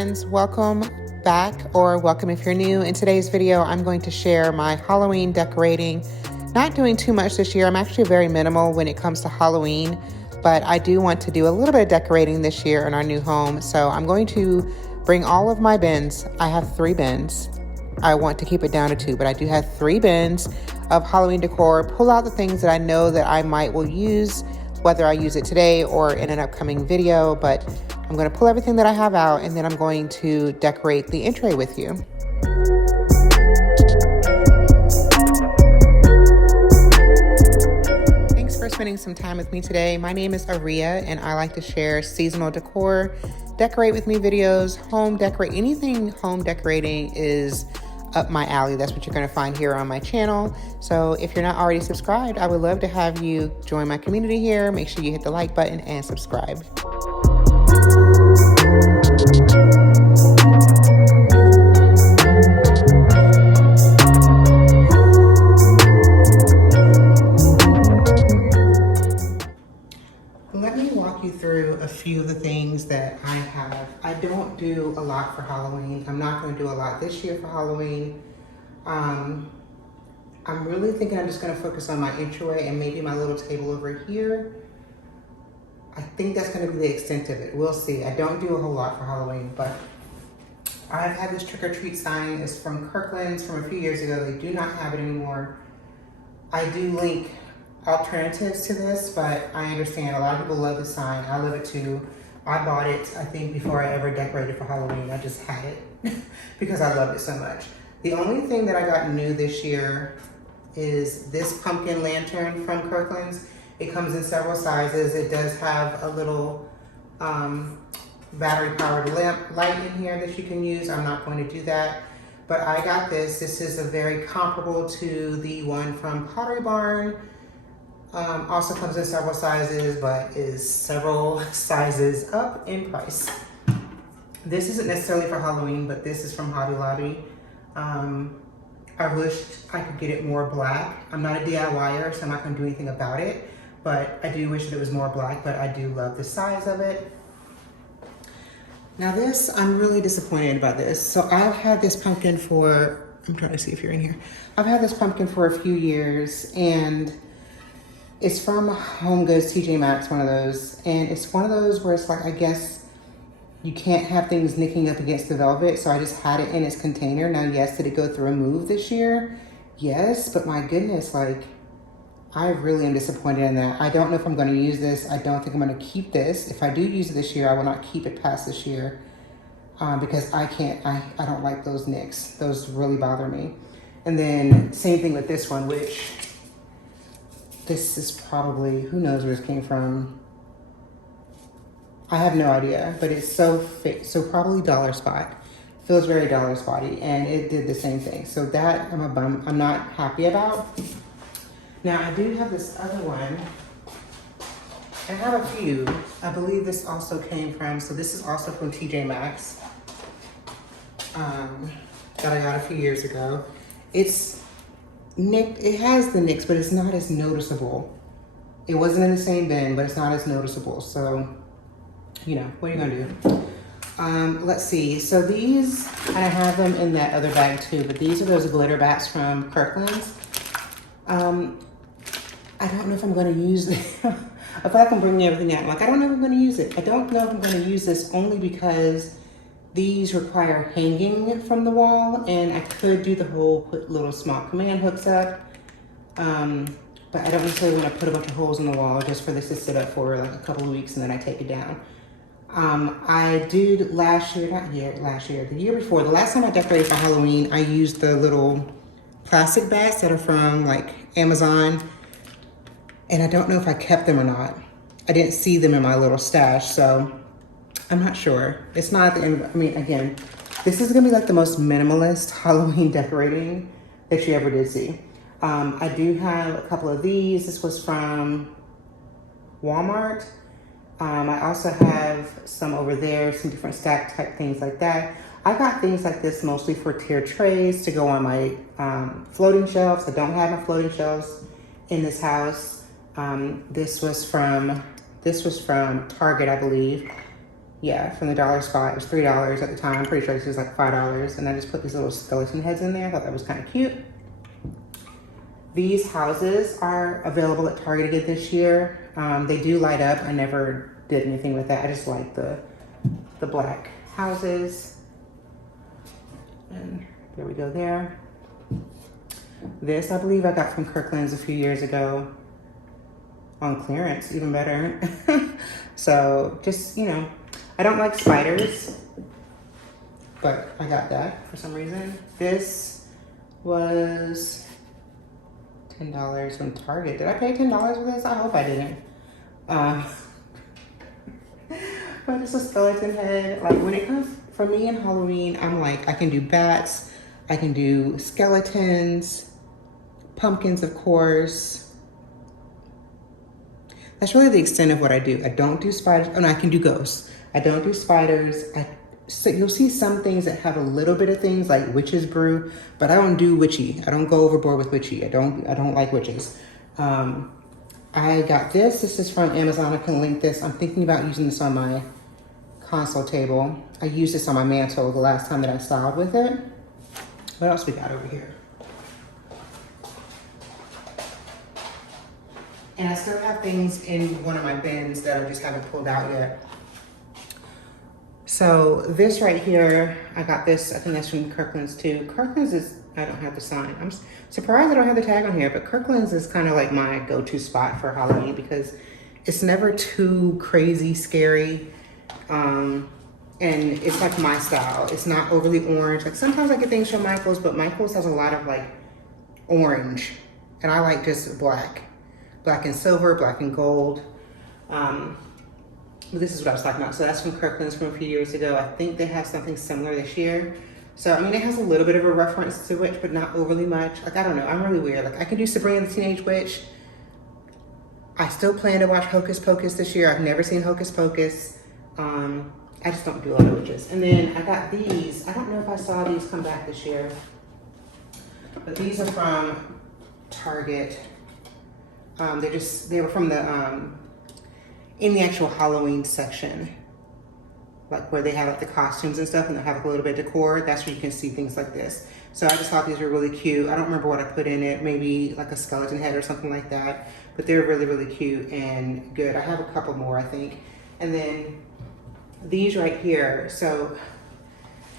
friends, welcome back, or welcome if you're new. In today's video, I'm going to share my Halloween decorating. Not doing too much this year. I'm actually very minimal when it comes to Halloween, but I do want to do a little bit of decorating this year in our new home. So I'm going to bring all of my bins. I have 3 bins. I want to keep it down to 2, but I do have 3 bins of Halloween decor. Pull out the things that I know that I will use, whether I use it today or in an upcoming video, but I'm going to pull everything that I have out, and then I'm going to decorate the entry with you. Thanks for spending some time with me today. My name is Aria, and I like to share seasonal decor, decorate with me videos, home decorate. Anything home decorating is up my alley. That's what you're going to find here on my channel. So if you're not already subscribed, I would love to have you join my community here. Make sure you hit the like button and subscribe. Let me walk you through a few of the things that I have. I don't do a lot for Halloween. I'm not going to do a lot this year for Halloween. I'm really thinking I'm just going to focus on my entryway and maybe my little table over here. I think that's going to be the extent of it. We'll see. I don't do a whole lot for Halloween, but I've had this trick or treat sign. It's from Kirkland's from a few years ago. They do not have it anymore. I do link alternatives to this, but I understand a lot of people love the sign. I love it too. I bought it, I think, before I ever decorated for Halloween. I just had it because I loved it so much. The only thing that I got new this year is this pumpkin lantern from Kirkland's. It comes in several sizes. It does have a little battery powered light in here that you can use. I'm not going to do that, but I got this. This is a very comparable to the one from Pottery Barn. Also comes in several sizes, but is several sizes up in price. This isn't necessarily for Halloween, but this is from Hobby Lobby. I wished I could get it more black. I'm not a DIYer, so I'm not going to do anything about it, but I do wish that it was more black, but I do love the size of it. Now this, I'm really disappointed about this. So I've had this pumpkin for, I'm trying to see if you're in here. I've had this pumpkin for a few years, and it's from Home Goods, TJ Maxx, one of those. And it's one of those where it's like, I guess you can't have things nicking up against the velvet. So I just had it in its container. Now, yes, did it go through a move this year? Yes, but my goodness, like, I really am disappointed in that. I don't know if I'm going to use this. I don't think I'm going to keep this. If I do use it this year, I will not keep it past this year because I don't like those nicks. Those really bother me. And then same thing with this one, which this is probably, who knows where this came from. I have no idea, but it's so fake. So probably Dollar Spot. Feels very Dollar Spotty, and it did the same thing. So that I'm not happy about. Now I do have this other one. I have a few. I believe this also came from, so this is also from TJ Maxx. That I got a few years ago. It's nicked, it has the nicks, but it's not as noticeable. It wasn't in the same bin, but it's not as noticeable. So, you know, what are you gonna do? Let's see. So these, and I have them in that other bag too, but these are those glitter bats from Kirkland's. I don't know if I'm going to use them. I feel like I'm bringing everything out. Like, I don't know if I'm going to use it. I don't know if I'm going to use this only because these require hanging from the wall, and I could do the whole put little small command hooks up. But I don't necessarily want to put a bunch of holes in the wall just for this to sit up for like a couple of weeks and then I take it down. I did the year before, the last time I decorated for Halloween, I used the little plastic bags that are from like Amazon. And I don't know if I kept them or not. I didn't see them in my little stash, so I'm not sure. It's not the end. I mean, again, this is gonna be like the most minimalist Halloween decorating that you ever did see. I do have a couple of these. This was from Walmart. I also have some over there, some different stack type things like that. I got things like this mostly for tier trays to go on my floating shelves. I don't have my floating shelves in this house. This was from Target, I believe. Yeah, from the dollar spot. It was $3 at the time. I'm pretty sure this was like $5. And I just put these little skeleton heads in there. I thought that was kind of cute. These houses are available at Target again this year. They do light up. I never did anything with that. I just like the black houses. And there we go there. This, I believe I got from Kirkland's a few years ago on clearance, even better. So just, you know, I don't like spiders, but I got that for some reason. This was $10 from Target. Did I pay $10 for this? I hope I didn't. But it's a skeleton head. Like when it comes, for me in Halloween, I'm like, I can do bats, I can do skeletons, pumpkins, of course. That's really the extent of what I do. I don't do spiders. Oh no, I can do ghosts. I don't do spiders. So you'll see some things that have a little bit of things like witch's brew, but I don't do witchy. I don't go overboard with witchy. I don't like witches. I got this. This is from Amazon. I can link this. I'm thinking about using this on my console table. I used this on my mantle the last time that I styled with it. What else we got over here? And I still have things in one of my bins that I just haven't pulled out yet. So this right here, I got this, I think that's from Kirkland's too. Kirkland's is, I don't have the sign. I'm surprised I don't have the tag on here, but Kirkland's is kind of like my go-to spot for Halloween because it's never too crazy scary. And it's like my style. It's not overly orange. Like sometimes I get things from Michael's, but Michael's has a lot of like orange. And I like just black. Black and silver, black and gold. This is what I was talking about. So that's from Kirkland's from a few years ago. I think they have something similar this year. So, I mean, it has a little bit of a reference to Witch, but not overly much. Like, I don't know. I'm really weird. Like, I can do Sabrina the Teenage Witch. I still plan to watch Hocus Pocus this year. I've never seen Hocus Pocus. I just don't do a lot of witches. And then I got these. I don't know if I saw these come back this year. But these are from Target. They were from the, in the actual Halloween section, like where they have like the costumes and stuff and they have like a little bit of decor. That's where you can see things like this. So I just thought these were really cute. I don't remember what I put in it, maybe like a skeleton head or something like that, but they're really, really cute and good. I have a couple more, I think. And then these right here. So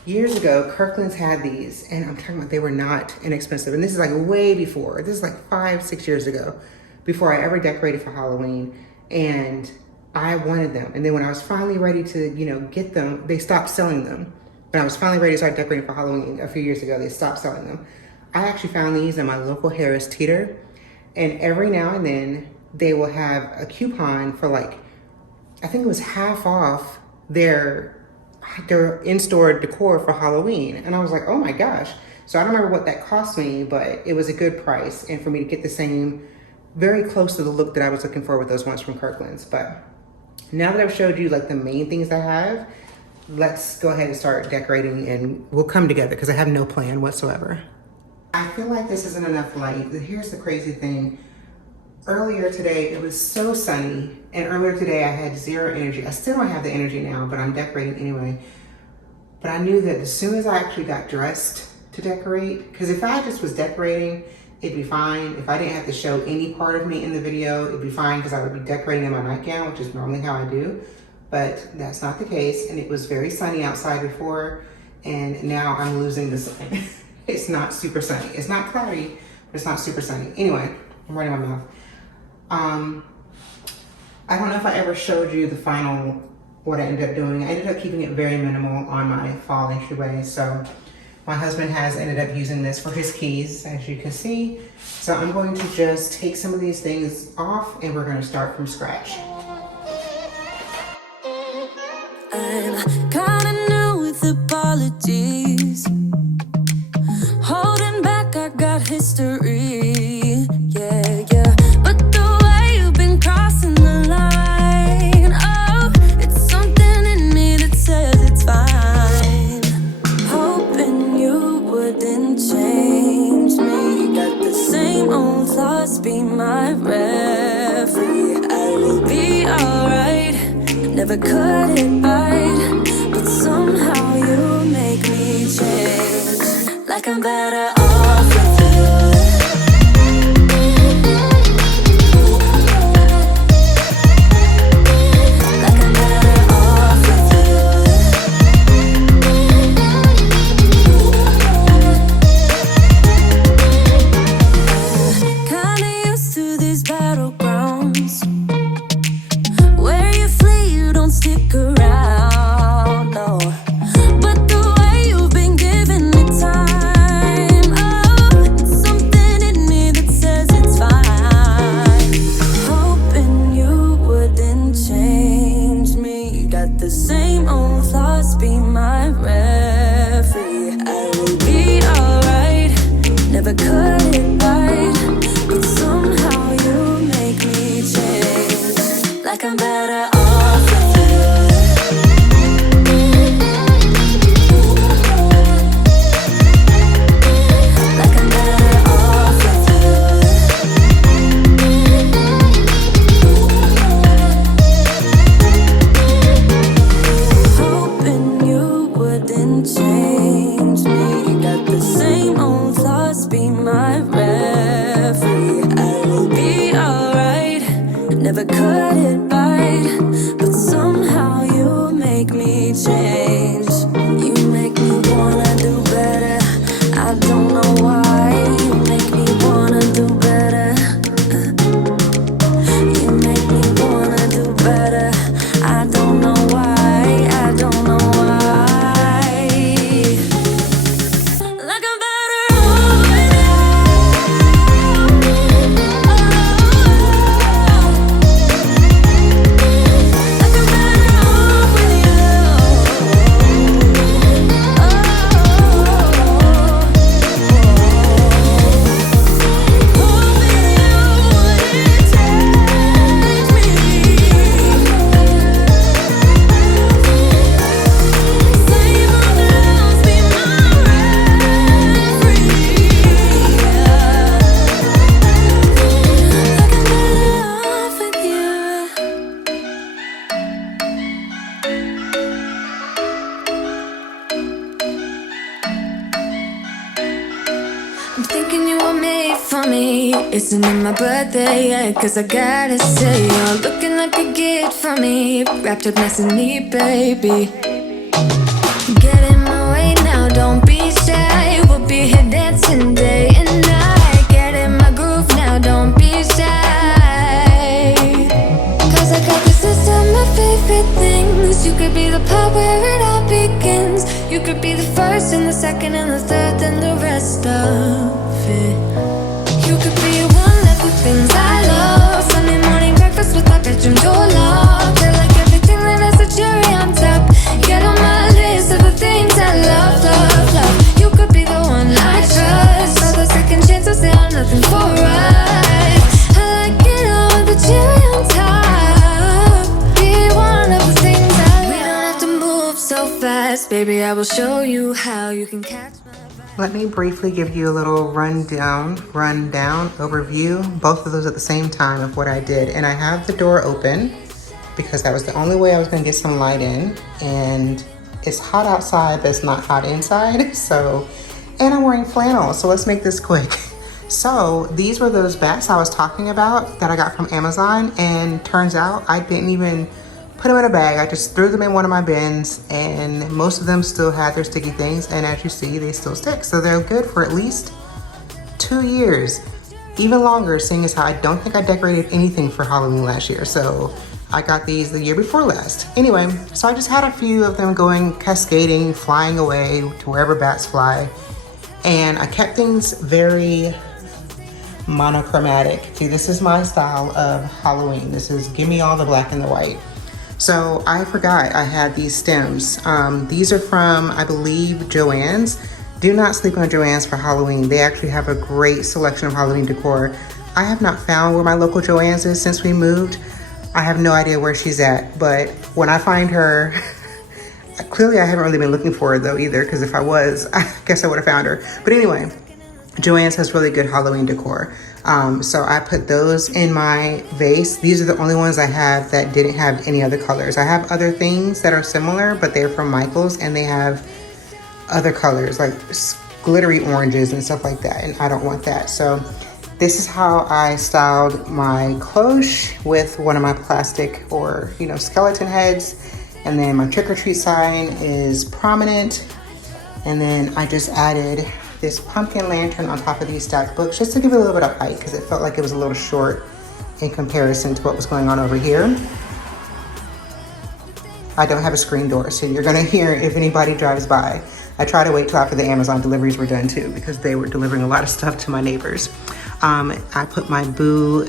years ago, Kirkland's had these and I'm talking about they were not inexpensive. And this is like way before, this is like 5-6 years ago, before I ever decorated for Halloween. And I wanted them. And then when I was finally ready to, you know, get them, they stopped selling them. When I was finally ready to start decorating for Halloween a few years ago, they stopped selling them. I actually found these in my local Harris Teeter. And every now and then they will have a coupon for like, I think it was half off their in-store decor for Halloween. And I was like, oh my gosh. So I don't remember what that cost me, but it was a good price. And for me to get the same, very close to the look that I was looking for with those ones from Kirkland's. But now that I've showed you like the main things I have, let's go ahead and start decorating and we'll come together because I have no plan whatsoever. I feel like this isn't enough light. Here's the crazy thing. Earlier today, it was so sunny, and earlier today I had zero energy. I still don't have the energy now, but I'm decorating anyway. But I knew that as soon as I actually got dressed to decorate, because if I just was decorating, it'd be fine. If I didn't have to show any part of me in the video, it'd be fine because I would be decorating in my nightgown, which is normally how I do. But that's not the case, and it was very sunny outside before, and now I'm losing the sun. It's not super sunny. It's not cloudy, but it's not super sunny. Anyway, I'm running my mouth. I don't know if I ever showed you the final, what I ended up doing. I ended up keeping it very minimal on my fall entryway. So my husband has ended up using this for his keys, as you can see. So I'm going to just take some of these things off and we're going to start from scratch. I'm kinda new with apologies. Holding back, I got history. Yeah, yeah. But the way you've been crossing the line, oh, it's something in me that says it's fine. Hoping you wouldn't change me. Got the same old thoughts, be my referee. I will be alright. Never cut it right, but somehow you make me change. Like I'm better off with you. Isn't it my birthday yet? Cause I gotta say, you're looking like a gift for me, wrapped up nice and neat, baby. Get in my way now, don't be shy. We'll be here dancing day and night. Get in my groove now, don't be shy. Cause I got this list of my favorite things. You could be the part where it all begins. You could be the first and the second and the third and the rest of it. You could be one of the things I love. Sunday morning breakfast with our bedroom door locked. I like everything that has a cherry on top. Get on my list of the things I love, love, love. You could be the one I trust. All the second chances, they are nothing for us. I like it all with the cherry on top. Be one of the things I love. We don't have to move so fast, baby, I will show you how you can catch my. Let me briefly give you a little rundown overview, both of those at the same time of what I did. And I have the door open because that was the only way I was gonna get some light in. And it's hot outside, but it's not hot inside. So, and I'm wearing flannel, so let's make this quick. So these were those bats I was talking about that I got from Amazon, and turns out I didn't even put them in a bag. I just threw them in one of my bins, and most of them still had their sticky things, and as you see, they still stick. So they're good for at least 2 years, even longer, seeing as how I don't think I decorated anything for Halloween last year. So I got these the year before last. Anyway, so I just had a few of them going cascading, flying away to wherever bats fly. And I kept things very monochromatic. See, this is my style of Halloween. This is give me all the black and the white. So I forgot I had these stems. These are from, I believe, Joann's. Do not sleep on Joann's for Halloween. They actually have a great selection of Halloween decor. I have not found where my local Joann's is since we moved. I have no idea where she's at, but when I find her, clearly I haven't really been looking for her though either, because if I was, I guess I would have found her. But anyway, Joann's has really good Halloween decor. So I put those in my vase. These are the only ones I have that didn't have any other colors. I have other things that are similar, but they're from Michael's and they have other colors like glittery oranges and stuff like that. And I don't want that. So this is how I styled my cloche with one of my plastic or, you know, skeleton heads. And then my trick or treat sign is prominent. And then I just added this pumpkin lantern on top of these stacked books just to give it a little bit of height because it felt like it was a little short in comparison to what was going on over here. I don't have a screen door, so you're gonna hear if anybody drives by. I try to wait till after the Amazon deliveries were done too because they were delivering a lot of stuff to my neighbors. I put my Boo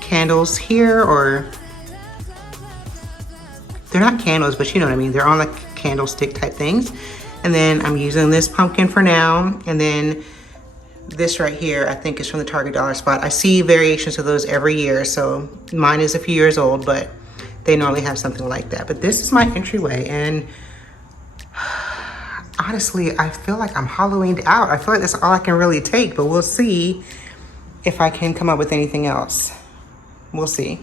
candles here, or they're not candles, but you know what I mean. They're on like candlestick type things. And then I'm using this pumpkin for now. And then this right here, I think is from the Target Dollar Spot. I see variations of those every year. So mine is a few years old, but they normally have something like that. But this is my entryway. And honestly, I feel like I'm Halloweened out. I feel like that's all I can really take, but we'll see if I can come up with anything else. We'll see.